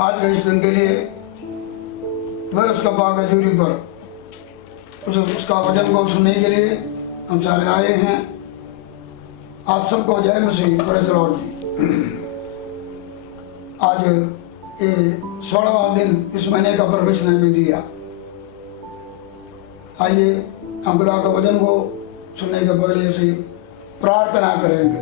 आज के इस दिन के लिए वह उसका पाक हजूरी पर उसका वचन को सुनने के लिए हम सारे आए हैं। आप सबको जय मसीह, प्रेज़ द लॉर्ड। आज ये 16वां दिन इस महीने का परमेश्वर ने हमें दिया। आइए हम खुदा का वचन को सुनने के पहले से प्रार्थना करेंगे।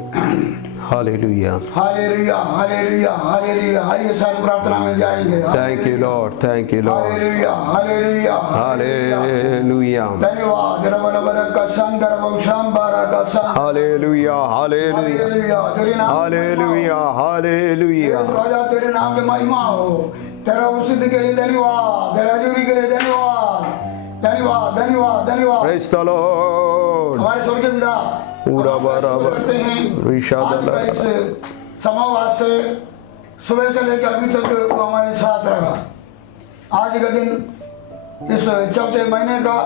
Hallelujah, hallelujah, hallelujah, hallelujah. आइए सारी प्रार्थना में जाएंगे। Thank you Lord, thank you Lord, hallelujah, hallelujah, hallelujah, धन्यवाद। रब का शंकर वंशम बारा का सन। हालेलुया, हालेलुया, हालेलुया, तेरे नाम हालेलुया, हालेलुया। राजा तेरे नाम की महिमा हो। तेरा उपस्थिति के लिए धन्यवाद, तेरा हजूरी के लिए धन्यवाद, धन्यवाद, धन्यवाद, धन्यवाद। Praise the Lord. हमारे स्वर्गीय पिता पूरा बराबर करते हैं। विशाल आज का इस समावास से सुबह से लेकर अभी तक वो हमारे साथ रहा। आज का दिन इस चौथे महीने का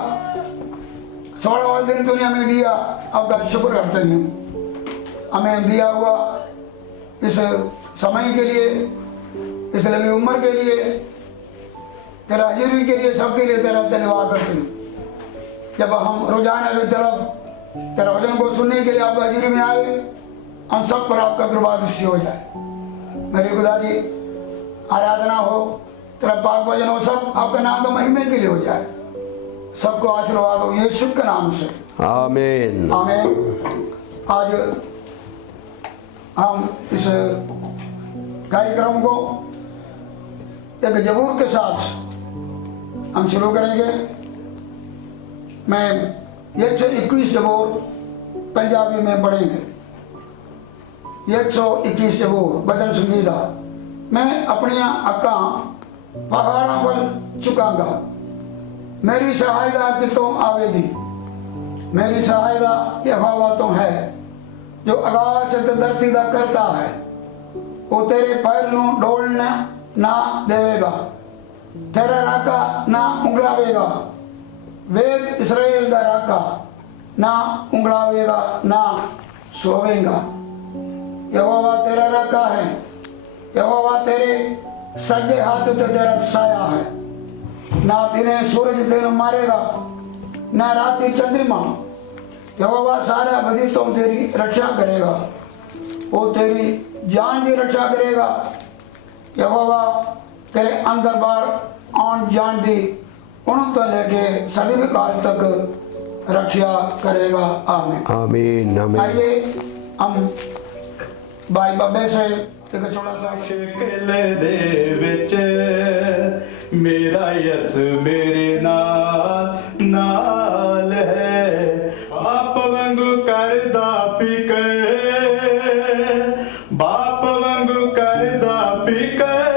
16वां दिन तूने हमें दिया। आपका शुक्र करते हैं। हमें दिया हुआ इस समय के लिए, इस लंबी उम्र के लिए, तेरा हजूरी के लिए, सबके लिए तेरा धन्यवाद करते हैं। जब हम रोजाना की तरफ तेरा वचन को सुनने के लिए आपका हजूरी में आए, हम सब पर आपका कृपा दृष्टि हो जाए। मेरे खुदा जी, आराधना हो, तेरा पाक वचन हो, सब आपके नाम का महिमा के लिए हो जाए। सबको आशीर्वाद हो यीशु के नाम से, आमीन, आमीन। आज हम इस कार्यक्रम को एक जबूर के साथ हम शुरू करेंगे। मैं 121 जबूर पंजाबी में पढ़ेंगे। 121 जबूर भजन संगीता। मैं अपनी अक्कां पहाड़ों पर चुकांगा, मेरी सहायता कितों आवेगी। मेरी सहायता यहोवा तो है जो आकाश ते धरती दा करता है। वो तेरे पैर नू डोलने ना देवेगा, तेरा राका ना उंगलावेगा। वेद इसराइल का राका ना उंगलावेगा ना सोवेगा। यहोवा तेरा राका है, यहोवा तेरे सज्जे हाथ ते तेरा साया है। ना दिने सूरज तेरे मारेगा, ना राति चंद्रमा। यहोवा सारा बदी तो तेरी रक्षा करेगा, वो तेरी जान की रक्षा करेगा। यहोवा तेरे अंदर बाहर आन जान दी उन तो लेके सदी काल तक रक्षा करेगा। आमीन, आमीन, आमीन। आइए हम भाई बाबे से एक छोटा सा मुश्किल दे विच मेरा यस मेरे नाल नाल है। बाप वांगू करदा फिकर, बाप वांगू करदा फिकर,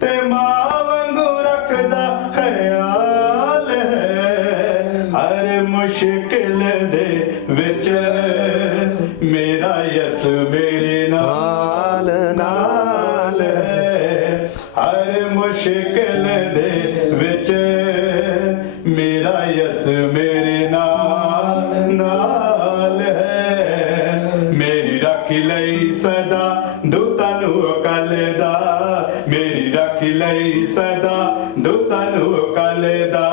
ते मां वांगू रखदा ख्याल है। हर मुश्किल दे विच मेरा यस मेरे नाल नाल है। हर मुश्किल दे विच मेरा यस मेरे नाल नाल है। मेरी राखी लई सदा दूतां नू कलदा, मेरी राखी लई सदा दूतां नू कलदा।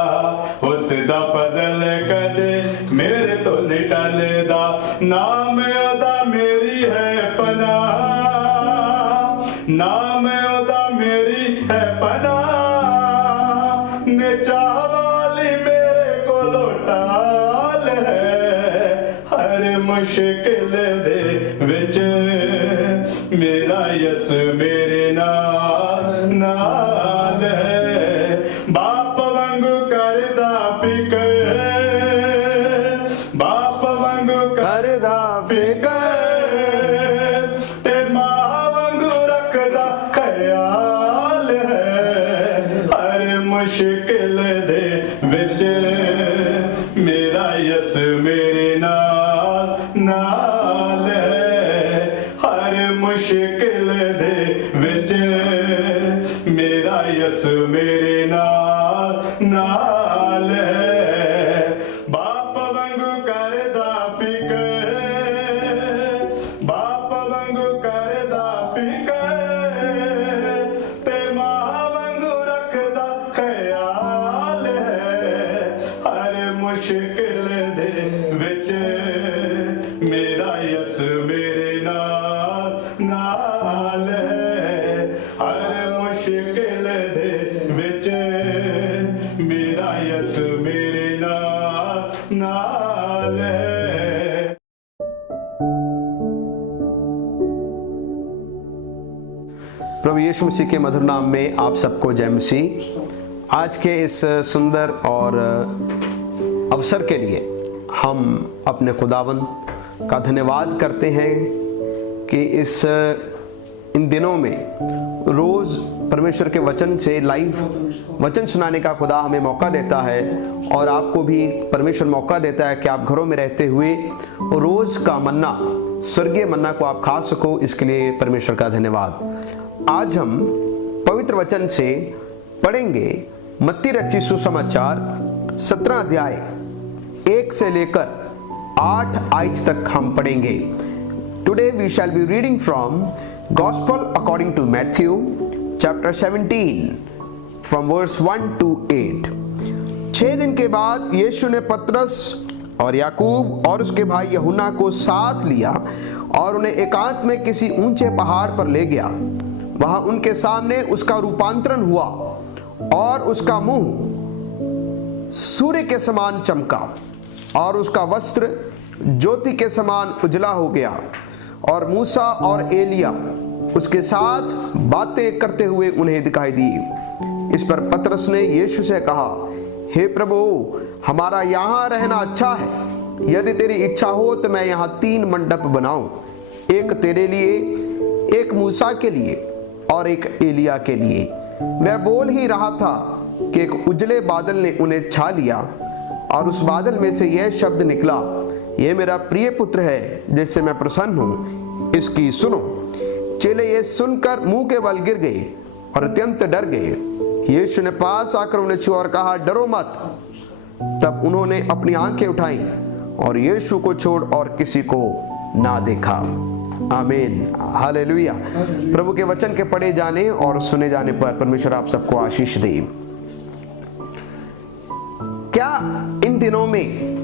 उस दा फजल कदे मेरे तो नहीं टलदा। नाम ओदा मेरी है पनाह, नाम ओदा मेरी है पनाह। नेचा वाली मेरे को टाल है। हर मुश्किल दे विच मेरा यस मेरे नाल नाल है। बाप वांगू करदा फिकर, बाप वांगू करदा फिकर, ते मां वांगू रखदा ख्याल है। हर मुश्किल दे विच मेरा यस मेरे नाल नाल है। हर मुश्किल दे विच मेरा यस मेरे नाल नाल है। बाप वांगू करदा फिकर, बाप वांगू करदा फिकर, हर मुश्किल दे विच मेरा यसु मेरे नाल है। प्रभु यीशु मसीह के मधुर नाम में आप सबको जय मसीह। आज के इस सुंदर और अवसर के लिए हम अपने खुदावंद का धन्यवाद करते हैं कि इन दिनों में रोज़ परमेश्वर के वचन से लाइव वचन सुनाने का खुदा हमें मौका देता है, और आपको भी परमेश्वर मौका देता है कि आप घरों में रहते हुए रोज़ का मन्ना, स्वर्गीय मन्ना को आप खा सको। इसके लिए परमेश्वर का धन्यवाद। आज हम पवित्र वचन से पढ़ेंगे मत्ती रचित सुसमाचार 17 अध्याय 1 से लेकर 8 आयत तक हम पढ़ेंगे। Today we shall be reading from gospel according to Matthew chapter 17 from verse 1 to 8। 6 दिन के बाद यीशु ने पतरस और याकूब और उसके भाई यूहन्ना को साथ लिया और उन्हें एकांत में किसी ऊंचे पहाड़ पर ले गया। वहां उनके सामने उसका रूपांतरण हुआ और उसका मुंह सूर्य के समान चमका और उसका वस्त्र ज्योति के समान उजला हो गया। और मूसा और एलिया उसके साथ बातें करते हुए उन्हें दिखाई दी। इस पर पतरस ने यीशु से कहा, हे प्रभु, हमारा यहाँ रहना अच्छा है। यदि तेरी इच्छा हो तो मैं यहाँ 3 मंडप बनाऊं, एक तेरे लिए, एक मूसा के लिए और एक एलिया के लिए। मैं बोल ही रहा था कि एक उजले बादल ने उन्हें छा लिया और उस बादल में से यह शब्द निकला, ये मेरा प्रिय पुत्र है जिससे मैं प्रसन्न हूं, इसकी सुनो। चेले ये सुनकर मुंह के बल गिर गए और अत्यंत डर गए। यीशु ने पास आकर उन्हें छुआ और कहा, डरो मत। तब उन्होंने अपनी आंखें उठाई और यीशु को छोड़ और किसी को ना देखा। आमीन, हालेलुया। प्रभु के वचन के पढ़े जाने और सुने जाने पर परमेश्वर आप सबको आशीष दे। क्या इन दिनों में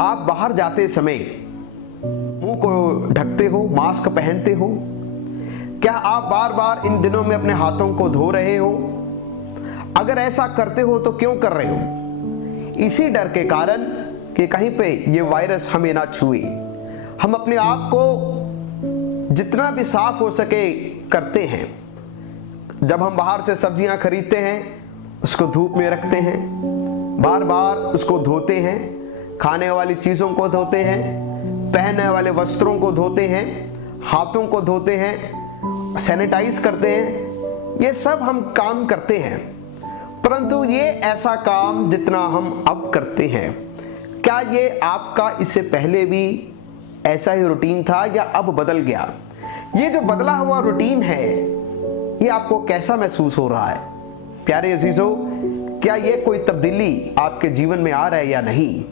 आप बाहर जाते समय मुंह को ढकते हो, मास्क पहनते हो? क्या आप बार बार इन दिनों में अपने हाथों को धो रहे हो? अगर ऐसा करते हो तो क्यों कर रहे हो? इसी डर के कारण कि कहीं पे ये वायरस हमें ना छुए। हम अपने आप को जितना भी साफ हो सके करते हैं। जब हम बाहर से सब्जियां खरीदते हैं, उसको धूप में रखते हैं, बार बार उसको धोते हैं, खाने वाली चीज़ों को धोते हैं, पहनने वाले वस्त्रों को धोते हैं, हाथों को धोते हैं, सैनिटाइज करते हैं। ये सब हम काम करते हैं, परंतु ये ऐसा काम जितना हम अब करते हैं, क्या ये आपका इससे पहले भी ऐसा ही रूटीन था या अब बदल गया? ये जो बदला हुआ रूटीन है, ये आपको कैसा महसूस हो रहा है? प्यारे अजीजों, क्या ये कोई तब्दीली आपके जीवन में आ रहा है या नहीं?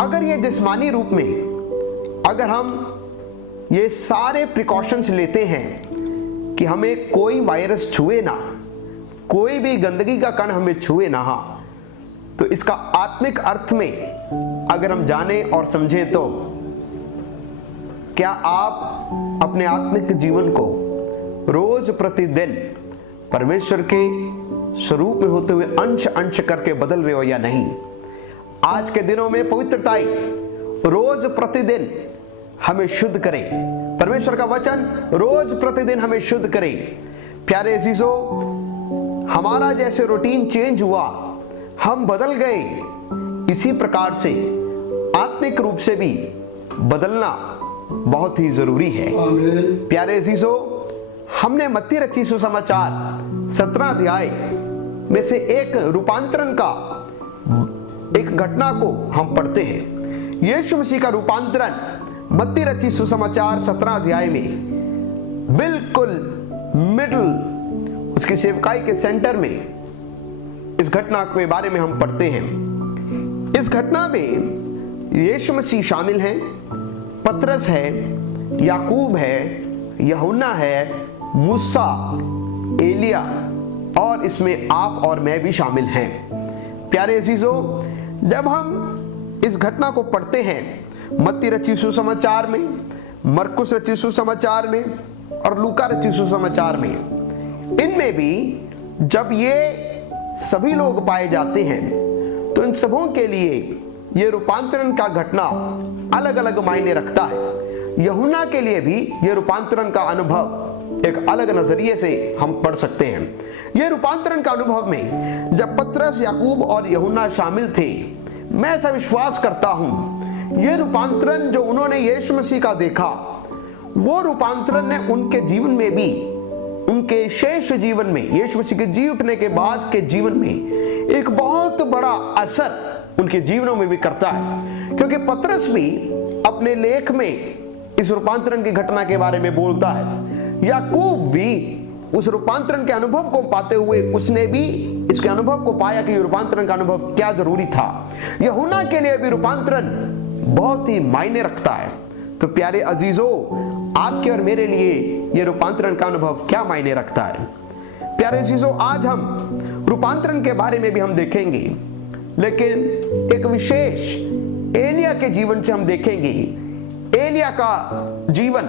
अगर ये जिस्मानी रूप में, अगर हम ये सारे प्रिकॉशंस लेते हैं कि हमें कोई वायरस छुए ना, कोई भी गंदगी का कण हमें छुए ना, तो इसका आत्मिक अर्थ में अगर हम जाने और समझे तो क्या आप अपने आत्मिक जीवन को रोज प्रतिदिन परमेश्वर के स्वरूप में होते हुए अंश अंश करके बदल रहे हो या नहीं? आज के दिनों में पवित्रताई रोज प्रतिदिन हमें शुद्ध करे। परमेश्वर का वचन रोज प्रतिदिन हमें शुद्ध करे। प्यारे अजीजों, हमारा जैसे रूटीन चेंज हुआ, हम बदल गए, इसी प्रकार से आत्मिक रूप से भी बदलना बहुत ही जरूरी है। प्यारे अजीजों, हमने मत्ती रचित सुसमाचार 17 अध्याय में से एक रूपांतरण का एक घटना को हम पढ़ते हैं। यीशु मसीह का रूपांतरण मत्ती रचित सुसमाचार 17 अध्याय में बिल्कुल मिडल, उसकी सेवकाई के सेंटर में इस घटना के बारे में हम पढ़ते हैं। इस घटना में यीशु मसीह शामिल हैं, पतरस है, याकूब है, यूहन्ना है, मूसा, एलिया और इसमें आप और मैं भी शामिल हैं। प्यारे अजीजों, जब हम इस घटना को पढ़ते हैं मत्ती रचित सुसमाचार में, मरकुस रचित सुसमाचार में और लूका रचित सुसमाचार में, इनमें भी जब ये सभी लोग पाए जाते हैं तो इन सबों के लिए ये रूपांतरण का घटना अलग अलग मायने रखता है। यूहन्ना के लिए भी ये रूपांतरण का अनुभव एक अलग नजरिए से हम पढ़ सकते हैं। यह रूपांतरण का अनुभव में जब पतरस, याकूब और यूहन्ना शामिल थे, मैं ऐसा विश्वास करता हूं यह रूपांतरण जो उन्होंने यीशु मसीह का देखा, वो रूपांतरण ने उनके जीवन में भी, उनके शेष जीवन में, यीशु मसीह के जी उठने के बाद के जीवन में एक बहुत बड़ा असर उनके जीवनों में भी करता है। क्योंकि पतरस भी अपने लेख में इस रूपांतरण की घटना के बारे में बोलता है। याकूब भी उस रूपांतरण के अनुभव को पाते हुए उसने भी इसके अनुभव को पाया कि रूपांतरण का अनुभव क्या जरूरी था। यूहन्ना के लिए भी रूपांतरण बहुत ही मायने रखता है। तो प्यारे अजीजों, आपके और मेरे लिए यह रूपांतरण का अनुभव क्या मायने रखता है? प्यारे अजीजों, आज हम रूपांतरण के बारे में भी हम देखेंगे, लेकिन एक विशेष एलिया के जीवन से हम देखेंगे एलिया का जीवन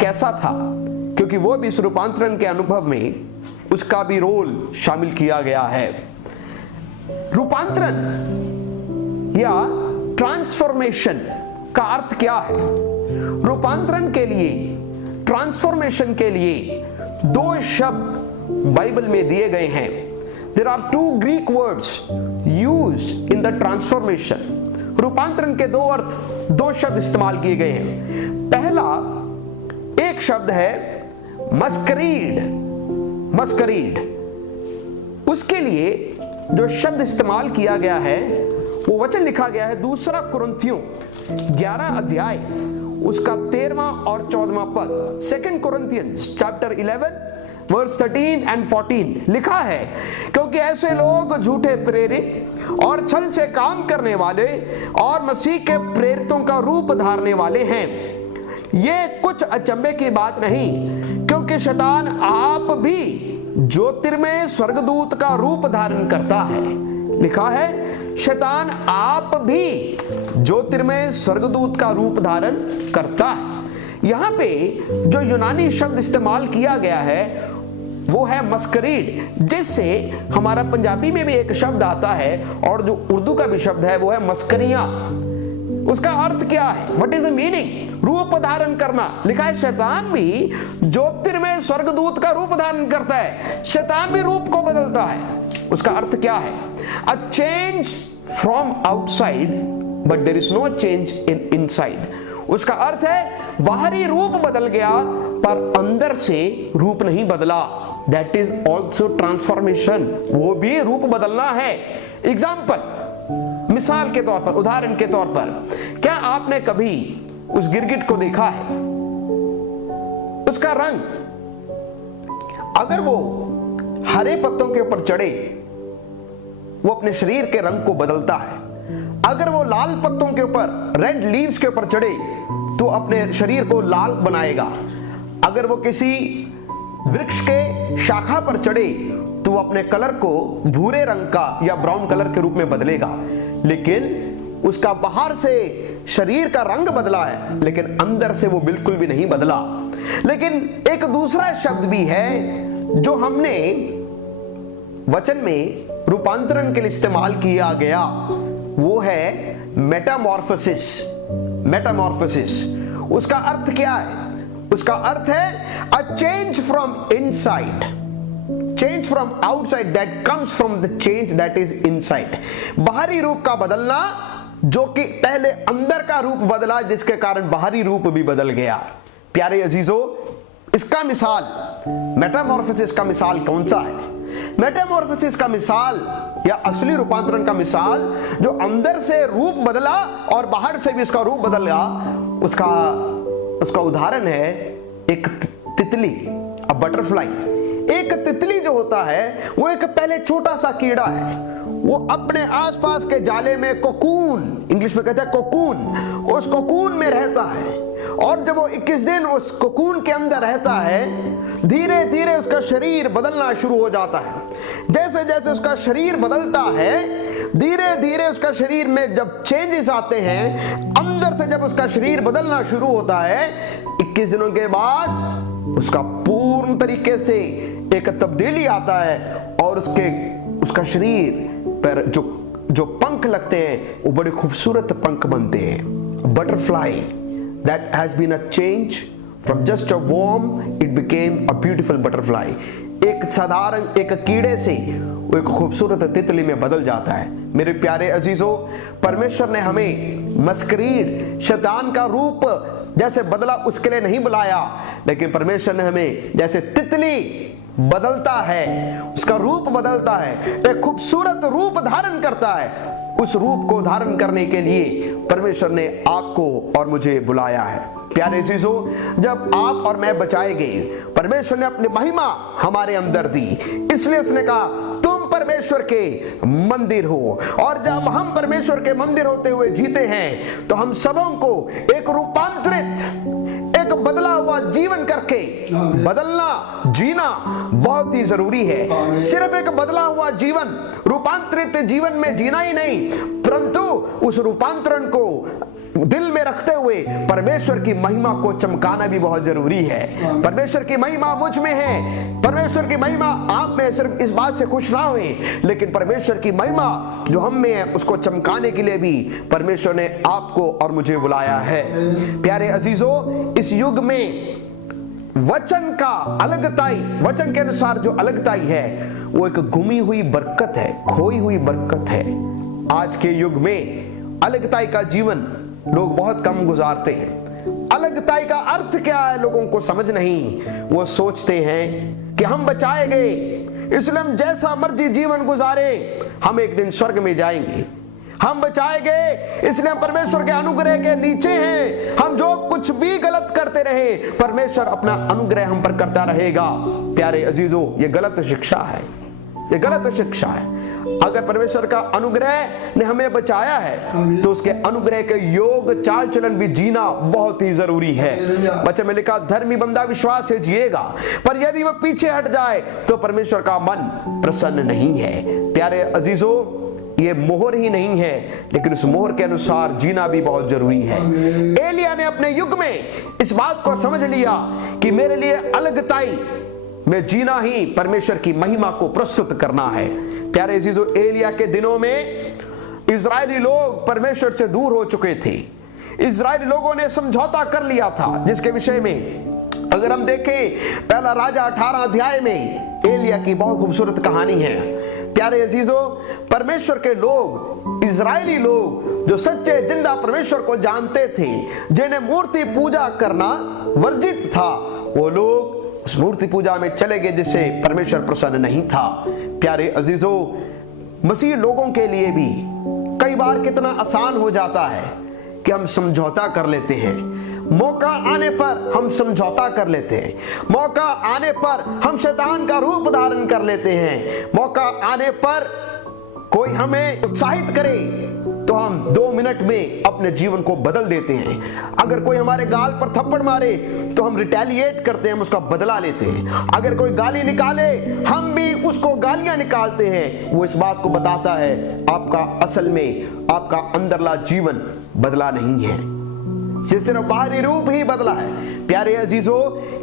कैसा था, क्योंकि वो भी इस रूपांतरण के अनुभव में उसका भी रोल शामिल किया गया है। रूपांतरण या ट्रांसफॉर्मेशन का अर्थ क्या है? रूपांतरण के लिए, ट्रांसफॉर्मेशन के लिए दो शब्द बाइबल में दिए गए हैं। There are two Greek words used in the transformation. रूपांतरण के दो अर्थ, दो शब्द इस्तेमाल किए गए हैं। पहला एक शब्द है मस्करीड। मस्करीड, उसके लिए जो शब्द इस्तेमाल किया गया है वो वचन लिखा गया है 2 कुरिन्थियों 11 अध्याय उसका 13वां और 14वां पद। 2 Corinthians chapter 11 verse 13 and 14 लिखा है, क्योंकि ऐसे लोग झूठे प्रेरित और छल से काम करने वाले और मसीह के प्रेरितों का रूप धारने वाले हैं। ये कुछ अचंभे की बात नहीं, क्योंकि शैतान आप भी ज्योतिर्मय स्वर्गदूत का रूप धारण करता है। लिखा है शैतान आप भी ज्योतिर्मय स्वर्गदूत का रूप धारण करता है। यहां पे जो यूनानी शब्द इस्तेमाल किया गया है वो है मस्करीड, जिससे हमारा पंजाबी में भी एक शब्द आता है और जो उर्दू का भी शब्द है वो है मस्करियां। उसका अर्थ क्या है? What is the meaning? रूप धारण करना। लिखा है शैतान भी ज्योतिर्मय स्वर्गदूत का रूप धारण करता है। शैतान भी रूप को बदलता है। उसका अर्थ क्या है? A change from outside but there is no change in inside. उसका अर्थ है बाहरी रूप बदल गया पर अंदर से रूप नहीं बदला। That is also transformation. वो भी रूप बदलना है। एग्जाम्पल, मिसाल के तौर पर, उदाहरण के तौर पर, क्या आपने कभी उस गिरगिट को देखा है? उसका रंग अगर वो हरे पत्तों के ऊपर चढ़े वो अपने शरीर के रंग को बदलता है। अगर वो लाल पत्तों के ऊपर, रेड लीव्स के ऊपर चढ़े तो अपने शरीर को लाल बनाएगा। अगर वो किसी वृक्ष के शाखा पर चढ़े तो अपने कलर को भूरे रंग का या ब्राउन कलर के रूप में बदलेगा। लेकिन उसका बाहर से शरीर का रंग बदला है लेकिन अंदर से वो बिल्कुल भी नहीं बदला। लेकिन एक दूसरा शब्द भी है जो हमने वचन में रूपांतरण के लिए इस्तेमाल किया गया, वो है मेटामॉर्फोसिस। मेटामॉर्फोसिस, उसका अर्थ क्या है? उसका अर्थ है a change from inside, change from outside that comes from the change that is inside. बाहरी रूप का बदलना जो कि पहले अंदर का रूप बदला, जिसके कारण बाहरी रूप भी बदल गया। प्यारे अजीजों, इसका मिसाल, मेटामॉर्फोसिस का मिसाल कौन सा है? मेटामॉर्फोसिस का मिसाल या असली रूपांतरण का मिसाल जो अंदर से रूप बदला और बाहर से भी उसका रूप बदल गया, उसका उदाहरण है एक तितली, अ बटरफ्लाई। एक तितली जो होता है वो एक पहले छोटा सा कीड़ा है। वो अपने आसपास के जाले में कोकून, इंग्लिश में कहते हैं कोकून, उस कोकून में रहता है। और जब वो 21 दिन उस कोकून के अंदर रहता है, धीरे धीरे उसका शरीर बदलना शुरू हो जाता है। जैसे जैसे उसका शरीर बदलता है, धीरे धीरे उसका शरीर में जब चेंजेस आते हैं, अंदर से जब उसका शरीर बदलना शुरू होता है, 21 दिनों के बाद उसका पूर्ण तरीके से एक तब्दीली आता है और उसका शरीर पर जो पंख लगते हैं वो बड़े खूबसूरत पंख बनते हैं। Butterfly that has been a change from just a worm, it became a beautiful butterfly. एक साधारण एक कीड़े से वो एक खूबसूरत तितली में बदल जाता है। मेरे प्यारे अजीजों, परमेश्वर ने हमें मस्करीड, शैतान का रूप जैसे बदला उसके लिए नहीं बुलाया, लेकिन परमेश्वर ने हमें जैसे तितली बदलता है, उसका रूप बदलता है, एक खूबसूरत रूप धारण करता है, उस रूप को धारण करने के लिए परमेश्वर ने आपको और मुझे बुलाया है। प्यारे अजीजों, जब आप और मैं बचाए गए, परमेश्वर ने अपनी महिमा हमारे अंदर दी, इसलिए उसने कहा तुम परमेश्वर के मंदिर हो। और जब हम परमेश्वर के मंदिर होते हुए जीते हैं तो हम सबों को एक रूपांतरित, एक बदला हुआ जीवन करके बदलना, जीना बहुत ही जरूरी है। सिर्फ एक बदला हुआ जीवन, रूपांतरित जीवन में जीना ही नहीं, परंतु उस रूपांतरण को दिल में रखते हुए परमेश्वर की महिमा को चमकाना भी बहुत जरूरी है। परमेश्वर की महिमा मुझ में है, परमेश्वर की महिमा आप में, सिर्फ इस बात से खुश ना हुए, लेकिन परमेश्वर की महिमा जो हम में है उसको चमकाने के लिए भी परमेश्वर ने आपको और मुझे बुलाया है। प्यारे अजीजों, इस युग में वचन का अलगताई, वचन के अनुसार जो अलगताई है वो एक गुमी हुई बरकत है, खोई हुई बरकत है। आज के युग में अलगताई का जीवन लोग बहुत कम गुजारते हैं। अलगताई का अर्थ क्या है लोगों को समझ नहीं। वो सोचते हैं कि हम बचाए गए, इसलिए हम जैसा मर्जी जीवन गुजारे, हम एक दिन स्वर्ग में जाएंगे। हम बचाए गए इसलिए हम परमेश्वर के अनुग्रह के नीचे हैं, हम जो कुछ भी गलत करते रहे परमेश्वर अपना अनुग्रह हम पर करता रहेगा। प्यारे अजीजों, ये गलत शिक्षा है, ये गलत शिक्षा है। अगर परमेश्वर का अनुग्रह ने हमें बचाया है तो उसके अनुग्रह के योग चाल चलन भी जीना बहुत ही जरूरी है। बच्चे में लिखा, धर्मी बंदा विश्वास से जिएगा, पर यदि वह पीछे हट जाए तो परमेश्वर का मन प्रसन्न नहीं है। प्यारे अजीजों, ये मोहर ही नहीं है, लेकिन उस मोहर के अनुसार जीना भी बहुत जरूरी है। एलिया ने अपने युग में इस बात को समझ लिया कि मेरे लिए अलगताई में जीना ही परमेश्वर की महिमा को प्रस्तुत करना है। प्यारे अजीजों, एलिया के दिनों में इजरायली लोग परमेश्वर से दूर हो चुके थे। इजरायली लोगों ने समझौता कर लिया था, जिसके विषय में अगर हम देखें पहला राजा 18 अध्याय में एलिया की बहुत खूबसूरत कहानी है। प्यारे अजीजों, परमेश्वर के लोग, इजरायली लोग जो सच्चे जिंदा परमेश्वर को जानते थे, जिन्हें मूर्ति पूजा करना वर्जित था, वो लोग उस मूर्ति पूजा में चले गए जिससे परमेश्वर प्रसन्न नहीं था। प्यारे अजीजों, मसीह लोगों के लिए भी कई बार कितना आसान हो जाता है कि हम समझौता कर लेते हैं। मौका आने पर हम समझौता कर लेते हैं, मौका आने पर हम शैतान का रूप धारण कर लेते हैं, मौका आने पर कोई हमें उत्साहित करे तो हम 2 मिनट में अपने जीवन को बदल देते हैं। अगर कोई हमारे गाल पर थप्पड़ मारे तो हम रिटेलिएट करते हैं, हम उसका बदला लेते हैं। अगर कोई गाली निकाले हम भी उसको गालियां निकालते हैं। वो इस बात को बताता है आपका असल में आपका अंदरला जीवन बदला नहीं है, ये सिर्फ बाहरी रूप ही बदला है। प्यारे अजीजों,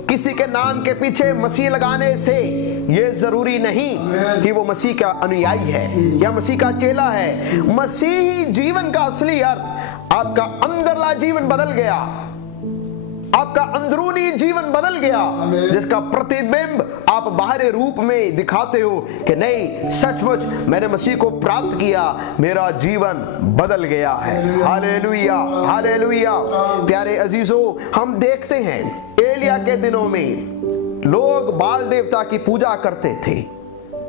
किसी के नाम के पीछे मसीह लगाने से यह जरूरी नहीं कि वो मसीह का अनुयायी है या मसीह का चेला है। मसीही जीवन का असली अर्थ आपका अंदरला जीवन बदल गया, आपका अंदरूनी जीवन बदल गया, जिसका प्रतिबिंब आप बाहरी रूप में दिखाते हो कि नहीं, सचमुच मैंने मसीह को प्राप्त किया, मेरा जीवन बदल गया है। Hallelujah, hallelujah. प्यारे अजीजों, हम देखते हैं एलिया के दिनों में लोग बाल देवता की पूजा करते थे।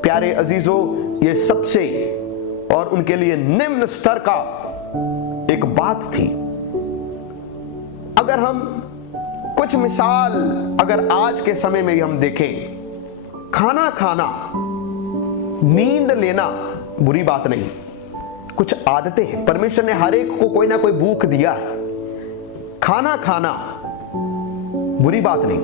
प्यारे अजीजों, ये सबसे और उनके लिए निम्न स्तर का एक बात थी। अगर हम कुछ मिसाल अगर आज के समय में हम देखें, खाना खाना, नींद लेना बुरी बात नहीं, कुछ आदतें हैं। परमेश्वर ने हर एक को कोई ना कोई भूख दिया है। खाना खाना बुरी बात नहीं,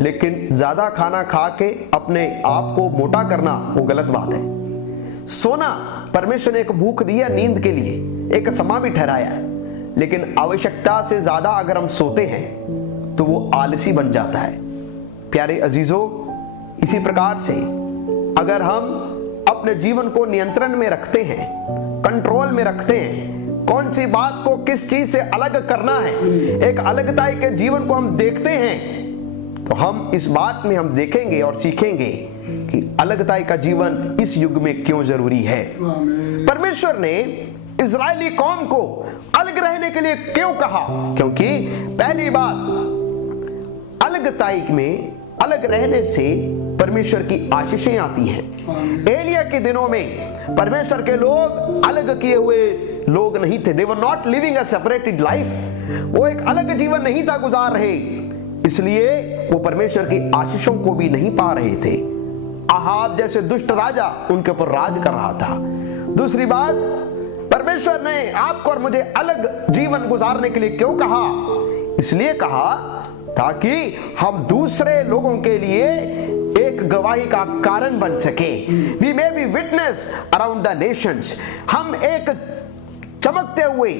लेकिन ज्यादा खाना खा के अपने आप को मोटा करना वो गलत बात है। सोना, परमेश्वर ने एक भूख दी है नींद के लिए, एक समय भी ठहराया है, लेकिन आवश्यकता से ज्यादा अगर हम सोते हैं तो वो आलसी बन जाता है। प्यारे अजीजों, इसी प्रकार से अगर हम अपने जीवन को नियंत्रण में रखते हैं, कंट्रोल में रखते हैं, कौन सी बात को किस चीज से अलग करना है, एक अलगताई के जीवन को हम देखते हैं, तो हम इस बात में हम देखेंगे और सीखेंगे कि अलगताई का जीवन इस युग में क्यों जरूरी है। परमेश्वर ने इजरायली कौम को अलग रहने के लिए क्यों कहा? क्योंकि पहली बात, अलगताई में अलग रहने से परमेश्वर की आशीषें आती हैं। एलिया के दिनों में परमेश्वर के लोग अलग किए हुए लोग नहीं थे। They were not living a separated life। वो एक अलग जीवन नहीं था गुजार रहे, इसलिए वो परमेश्वर की आशीषों को भी नहीं पा रहे थे। आहाब जैसे दुष्ट राजा उनके ऊपर राज कर रहा था। दूसरी बात, परमेश्वर ने आपको और मुझे अलग जीवन गुजारने के लिए क्यों कहा? इसलिए कहा ताकि हम दूसरे लोगों के लिए एक गवाही का कारण बन सके। We may be witness around the nations। हम एक चमकते हुए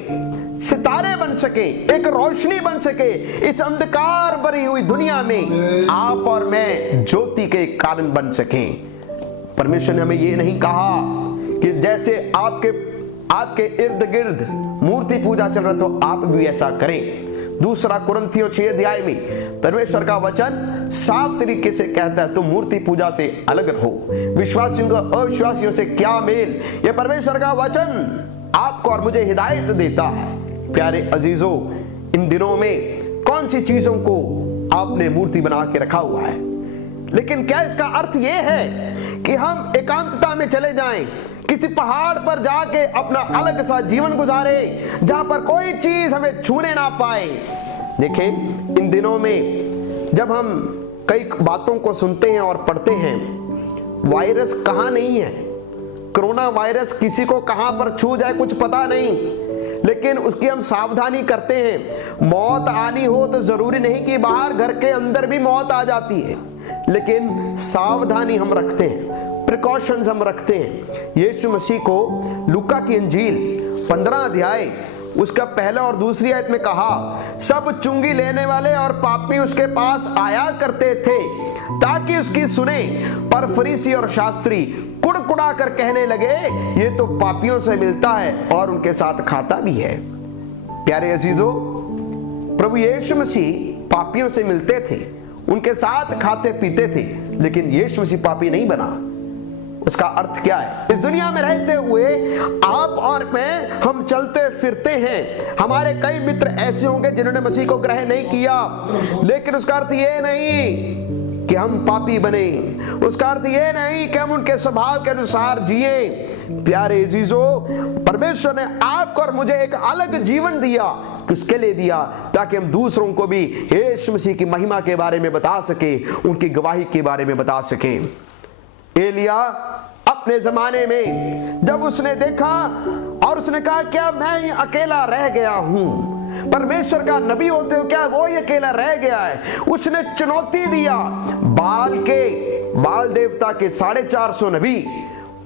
सितारे बन सके, एक रोशनी बन सके इस अंधकार भरी हुई दुनिया में। आप और मैं ज्योति के कारण बन सके। परमेश्वर ने हमें ये नहीं कहा कि जैसे आपके इर्द गिर्द मूर्ति पूजा चल रहा तो आप भी ऐसा करें। दूसरा कुरिन्थियों 6 अध्याय में परमेश्वर का वचन साफ तरीके से कहता है तुम मूर्ति पूजा से अलग रहो। विश्वासियों का अविश्वासियों से क्या मेल, यह परमेश्वर का वचन आपको और मुझे हिदायत देता है। प्यारे अजीजों, इन दिनों में कौन सी चीजों को आपने मूर्ति बना के रखा हुआ है? लेकिन क्या इसका अर्थ यह है कि हम एकांतता में चले जाएं, किसी पहाड़ पर जाके अपना अलग सा जीवन गुजारे जहां पर कोई चीज हमें छूने ना पाए? देखें, इन दिनों में जब हम कई बातों को सुनते हैं और पढ़ते हैं, वायरस कहां नहीं है, कोरोना वायरस किसी को कहां पर छू जाए कुछ पता नहीं, लेकिन उसकी हम सावधानी करते हैं। मौत आनी हो तो जरूरी नहीं कि बाहर घर के अंदर भी मौत आ जाती है, लेकिन सावधानी हम रखते हैं, प्रिकॉशंस हम रखते हैं। यीशु मसीह को लूका की इंजील 15 अध्याय उसका पहला और दूसरी आयत में कहा, सब चुंगी लेने वाले और पापी उसके पास आया करते थे ताकि उसकी सुने, पर फरीसी और शास्त्री कुड़कुड़ा कर कहने लगे ये तो पापियों से मिलता है और उनके साथ खाता भी है। प्यारे अजीजों, प्रभु यीशु मसीह पापियों से मिलते थे, उनके साथ खाते पीते थे, लेकिन यीशु मसीह पापी नहीं बना। उसका अर्थ क्या है? इस दुनिया में रहते हुए आप और मैं हम चलते फिरते हैं। हमारे कई मित्र ऐसे होंगे जिन्होंने मसीह को ग्रहण नहीं किया, लेकिन उसका अर्थ ये नहीं कि हम पापी बने, उसका अर्थ ये नहीं कि हम उनके स्वभाव के अनुसार जिए। प्यारे अजीजों, परमेश्वर ने आपको और मुझे एक अलग जीवन दिया। किसके लिए दिया? ताकि हम दूसरों को भी यीशु मसीह की महिमा के बारे में बता सके, उनकी गवाही के बारे में बता सके। एलिया अपने जमाने में जब उसने देखा और उसने कहा क्या मैं अकेला रह गया हूं, परमेश्वर का नबी होते हुए क्या वो ही अकेला रह गया है? उसने चुनौती दिया बाल देवता के 450 नबी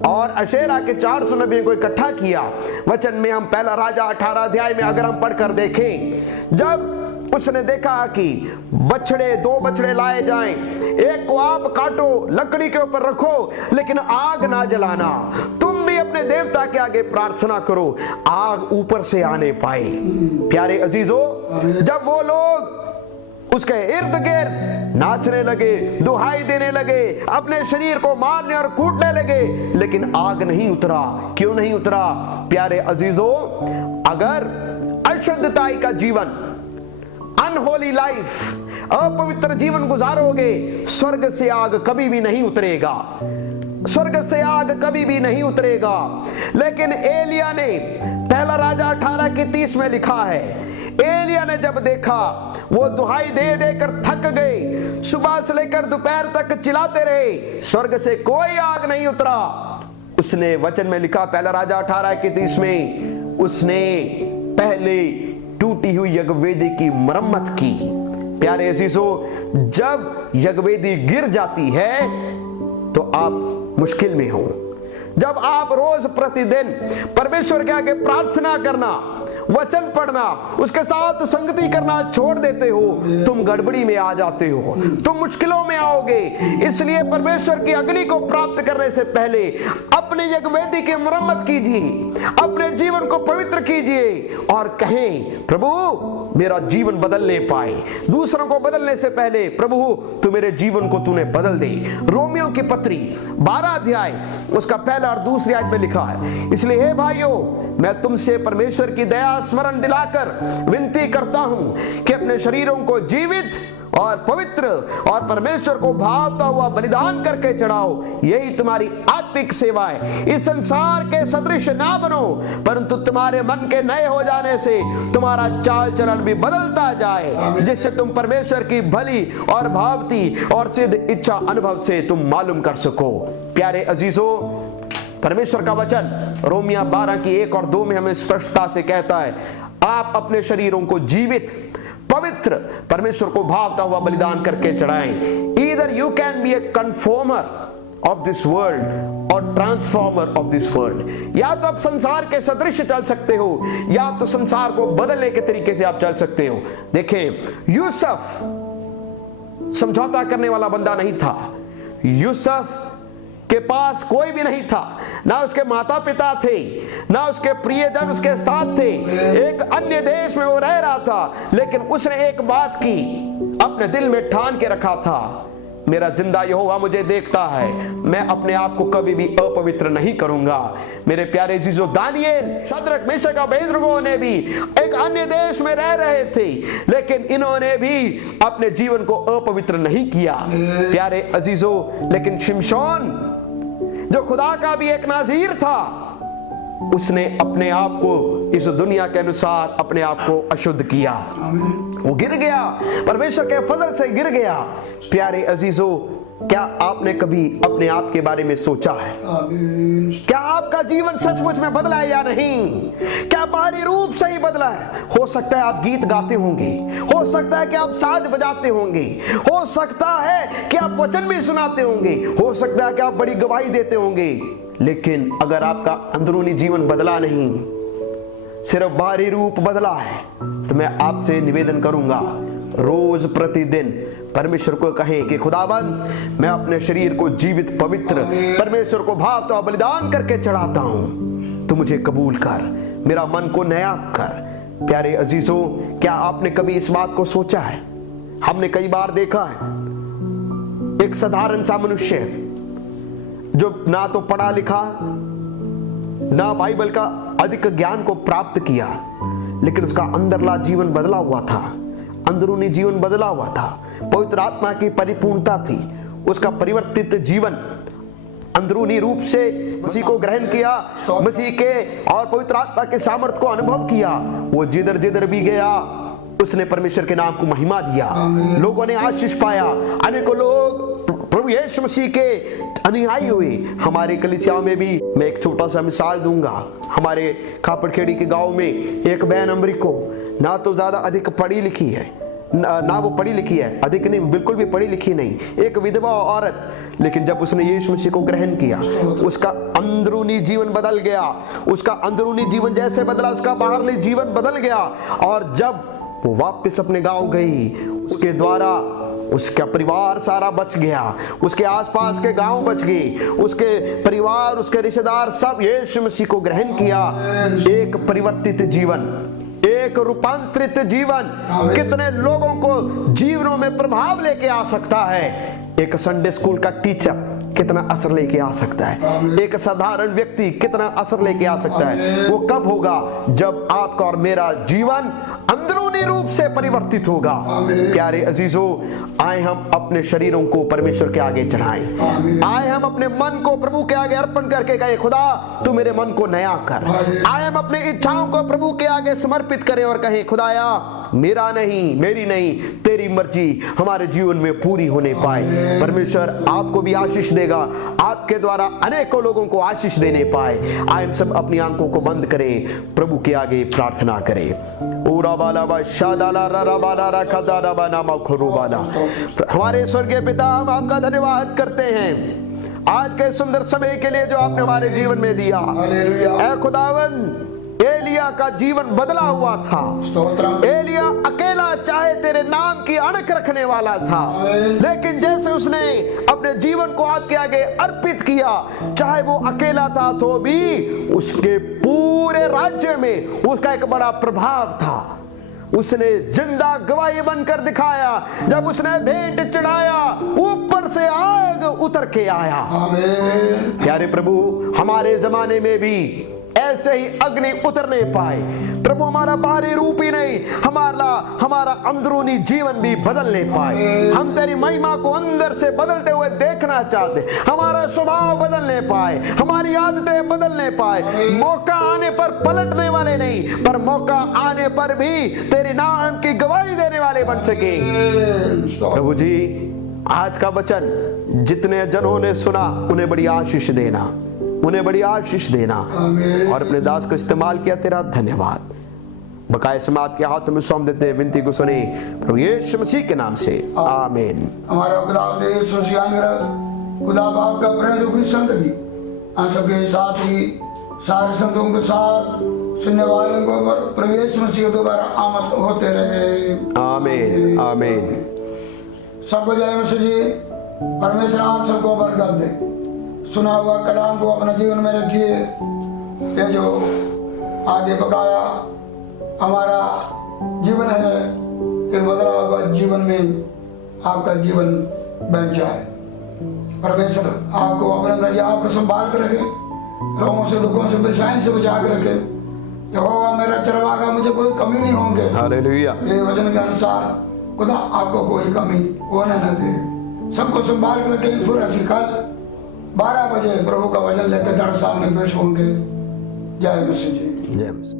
और अशेरा के 400 नबियों को इकट्ठा किया। वचन में हम पहला राजा 18 अध्याय में अगर हम पढ़कर देखें, जब उसने देखा कि दो बछड़े लाए जाएं, एक को आप काटो, लकड़ी के ऊपर रखो, लेकिन आग ना जलाना, तुम भी अपने देवता के आगे प्रार्थना करो, आग ऊपर से आने पाए। प्यारे अजीजों, जब वो लोग उसके इर्द गिर्द नाचने लगे, दुहाई देने लगे, अपने शरीर को मारने और कूटने लगे, लेकिन आग नहीं उतरा। क्यों नहीं उतरा? प्यारे अजीजों, अगर अशुद्धताई का जीवन, अनहोली लाइफ, अपवित्र जीवन गुजारोगे, स्वर्ग से आग कभी भी नहीं उतरेगा, स्वर्ग से आग कभी भी नहीं उतरेगा। लेकिन एलिया ने पहला राजा 18 की 30 में लिखा है, एलिया ने जब देखा, वो दुहाई दे देकर थक गए, सुबह से लेकर दोपहर तक चिल्लाते रहे, स्वर्ग से कोई आग नहीं उतरा। उसने वचन में लिखा पहला राजा 18 की 30 में, उसने पहले टूटी हुई यज्ञवेदी की मरम्मत की। प्यारे अजीजों, जब यज्ञवेदी गिर जाती है तो आप मुश्किल में हो। जब आप रोज प्रतिदिन परमेश्वर के आगे प्रार्थना करना, वचन पढ़ना, उसके साथ संगति करना छोड़ देते हो, तुम गड़बड़ी में आ जाते हो, तुम मुश्किलों में आओगे। इसलिए परमेश्वर की अग्नि को प्राप्त करने से पहले अपने यज्ञवेदी की मरम्मत कीजिए, अपने जीवन को पवित्र कीजिए और कहें प्रभु मेरा जीवन बदलने पाए। दूसरों को बदलने से पहले प्रभु तू मेरे जीवन को तूने बदल दे। रोमियो की पत्री 12 अध्याय उसका पहला और दूसरी आयत में लिखा है, इसलिए हे भाइयों मैं तुमसे परमेश्वर की दया स्मरण दिलाकर विनती करता हूं कि अपने शरीरों को जीवित और पवित्र और परमेश्वर को भावता हुआ बलिदान करके चढ़ाओ, यही तुम्हारी आत्मिक सेवा है। इस संसार के सदृश ना बनो, परंतु तुम्हारे मन के नए हो जाने से तुम्हारा चाल चलन भी बदलता जाए, जिससे तुम परमेश्वर की भली और भावती और सिद्ध इच्छा अनुभव से तुम मालूम कर सको। प्यारे अजीजों, परमेश्वर का वचन रोमिया 12 की 1 और 2 में हमें स्पष्टता से कहता है, आप अपने शरीरों को जीवित पवित्र परमेश्वर को भावता हुआ बलिदान करके चढ़ाएं। Either you can be a conformer of this world और ट्रांसफॉर्मर ऑफ दिस वर्ल्ड। या तो आप संसार के सदृश चल सकते हो या तो संसार को बदलने के तरीके से आप चल सकते हो। देखें, यूसुफ समझौता करने वाला बंदा नहीं था। यूसुफ के पास कोई भी नहीं था, ना उसके माता पिता थे, ना उसके प्रियजन उसके साथ थे। एक अन्य देश में वो रह रहा था, लेकिन उसने एक बात की, अपने दिल में ठान के रखा था, मेरा जिंदा यहोवा मुझे देखता है, मैं अपने आप को कभी भी अपवित्र नहीं करूंगा। मेरे प्यारे जीजो, दानियेल, शद्रक, मेशक, अबेदनगो ने भी एक अन्य देश में रह रहे थे, लेकिन इन्होंने भी अपने जीवन को अपवित्र नहीं किया। प्यारे अजीजों, लेकिन शिमशोन जो खुदा का भी एक नाज़ीर था, उसने अपने आप को इस दुनिया के अनुसार अपने आप को अशुद्ध किया। वो गिर गया, परमेश्वर के फजल से गिर गया। प्यारे अजीजों, क्या आपने कभी अपने आप के बारे में सोचा है? क्या आपका जीवन सचमुच में बदला है या नहीं? क्या बाहरी रूप से ही बदला है? हो सकता है आप गीत गाते होंगे, हो सकता है कि आप साज बजाते होंगे, हो सकता है कि आप वचन भी सुनाते होंगे, हो सकता है कि आप बड़ी गवाही देते होंगे, लेकिन अगर आपका अंदरूनी जीवन बदला नहीं, सिर्फ बाहरी रूप बदला है, तो मैं आपसे निवेदन करूंगा, रोज प्रतिदिन परमेश्वर को कहें कि खुदाबंद मैं अपने शरीर को जीवित पवित्र परमेश्वर को भावता बलिदान करके चढ़ाता हूं, तू मुझे कबूल कर, मेरा मन को नया कर। प्यारे अजीजों, क्या आपने कभी इस बात को सोचा है? हमने कई बार देखा है एक साधारण सा मनुष्य जो ना तो पढ़ा लिखा, ना बाइबल का अधिक ज्ञान को प्राप्त किया, लेकिन उसका अंदरला जीवन बदला हुआ था, अंदरूनी जीवन बदला हुआ था, पवित्र आत्मा की परिपूर्णता थी, उसका परिवर्तित जीवन, अंदरूनी रूप से मसीह को ग्रहण किया, मसीह के और पवित्र आत्मा के सामर्थ्य को अनुभव किया, वो जिधर जिधर भी गया उसने परमेश्वर के नाम को महिमा दिया, लोगों ने आशीष पाया, अनेकों लोग प्रभु यीशु मसीह के अनुयायी हुए। हमारे कलीसिया में भी मैं एक छोटा सा मिसाल दूंगा। हमारे खापड़खेड़ी के गांव में एक बहन अमरीको, ना तो ज्यादा अधिक पढ़ी लिखी है, ना वो पढ़ी लिखी है, अधिक नहीं, बिल्कुल भी पढ़ी लिखी नहीं, एक विधवा औरत, लेकिन जब उसने यीशु मसीह को ग्रहण किया, उसका अंदरूनी जीवन बदल गया। उसका अंदरूनी जीवन जैसे बदला, उसका बाहरी जीवन बदल गया। और जब वो वापस अपने गांव गई, उसके द्वारा उसका परिवार सारा बच गया, उसके आसपास के गांव बच गए, उसके परिवार, उसके रिश्तेदार सब यीशु मसीह को ग्रहण किया। एक परिवर्तित जीवन, एक रूपांतरित जीवन कितने लोगों को जीवनों में प्रभाव लेके आ सकता है। एक संडे स्कूल का टीचर कितना असर लेके आ सकता है, एक साधारण व्यक्ति कितना असर लेके आ सकता है। वो कब होगा? जब आपका और मेरा जीवन अंदरूनी रूप से परिवर्तित होगा। प्यारे अजीजों, आए हम अपने शरीरों को परमेश्वर के आगे चढ़ाएं, आए हम अपने मन को प्रभु के आगे अर्पण करके कहें, खुदा तू मेरे मन को नया कर। आए हम अपनी इच्छाओं को प्रभु के आगे समर्पित करें और कहें, खुदाया मेरा नहीं, मेरी नहीं, तेरी मर्जी हमारे जीवन में पूरी होने पाए। परमेश्वर आपको भी आशीष देगा, आपके द्वारा अनेकों लोगों को आशीष देने पाए। आए हम सब अपनी आंखों को बंद करें, प्रभु के आगे प्रार्थना करें। हमारे स्वर्गीय पिता, हम आपका धन्यवाद करते हैं आज के सुंदर समय के लिए जो आपने हमारे जीवन में दिया। ऐ खुदावन, एलिया का जीवन बदला हुआ था। स्तोत्रम। एलिया अकेला चाहे तेरे नाम की अणख रखने वाला था, लेकिन जैसे उसने अपने जीवन को आपके आगे अर्पित किया, चाहे वो अकेला था तो भी उसके पूरे राज्य में उसका एक बड़ा प्रभाव था। उसने जिंदा गवाही बनकर दिखाया। जब उसने भेंट चढ़ाया, ऊपर से आग उतर के आया। आमीन। प्यारे प्रभु, हमारे जमाने में भी ऐसे ही अग्नि उतरने पाए। प्रभु, हमारा बाहरी रूप ही नहीं, हमारा अंदरूनी जीवन भी बदलने पाए। हम तेरी महिमा को अंदर से बदलते हुए देखना चाहते। हमारा स्वभाव बदलने पाए, हमारी आदतें बदलने पाए। मौका आने पर पलटने वाले नहीं, पर मौका आने पर भी तेरे नाम की गवाही देने वाले बन सके। प्रभु जी, आज का वचन जितने जनों ने सुना, उन्हें बड़ी आशीष देना, उन्हें बड़ी आशीष देना। आमीन। और अपने दास को इस्तेमाल किया, तेरा धन्यवाद। बकाया समय आपके हाथों में सौंप देते हैं, विनती को सुने प्रभु यीशु मसीह के नाम से, आमीन। हमारा खुदा ने खुदा बाप का प्रेम रूपी संगति हम सबके साथ ही सारे संतों के साथ सुनने वालों को पर प्रवेश मसीह दोबारा आमद होते रहे। आमीन, आमीन। सबको जय मसीह जी। परमेश्वर आप सबको बरकत दे। सुना हुआ कलाम को अपने जीवन में रखिए। ये जो आगे बकाया हमारा जीवन है, कि बदला हुआ जीवन में आपका जीवन बन जाए। परमेश्वर आपको अपने नजर आपको संभाल कर रखे, रोगों से, दुखों से, परेशानी से बचा कर रखे। यहोवा मेरा चरवाहा, मुझे कोई कमी नहीं होंगे। हालेलुया। ये वचन के अनुसार खुदा आपको कोई कमी होने न दे। सबको संभाल कर रखे। फिर ऐसी कल 12 बजे प्रभु का वचन लेकर धड़ सामने पेश होंगे। जय मसीह जी। जय मसीह।